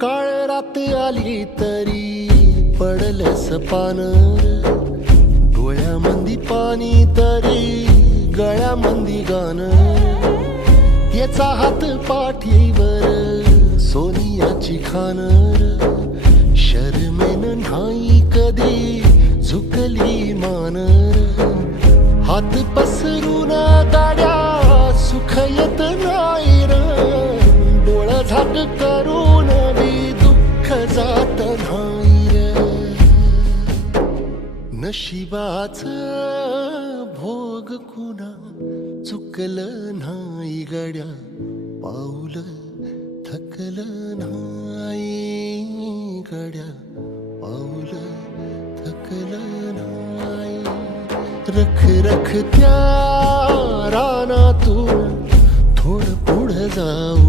काळ रात आली तरी पडलंस पान, डोळ्यामंदी पाणी तरी गळ्यामंदी गाणं. त्याचा हात पाठीवर सोनियाची खानर, शर्मेन नाही कधी झुकली मानर. हात पसरून गाड्या सुख येत नाही र, डोळ झाक करून बी दुःख जात नाही र. नशिबाच भोग कुणा चुकलं नाही गड्या, पाऊल थकलं नाही गड्या, पाऊल थकलं नाही. रख रख त्या रानातून थोडं पुढं जाऊ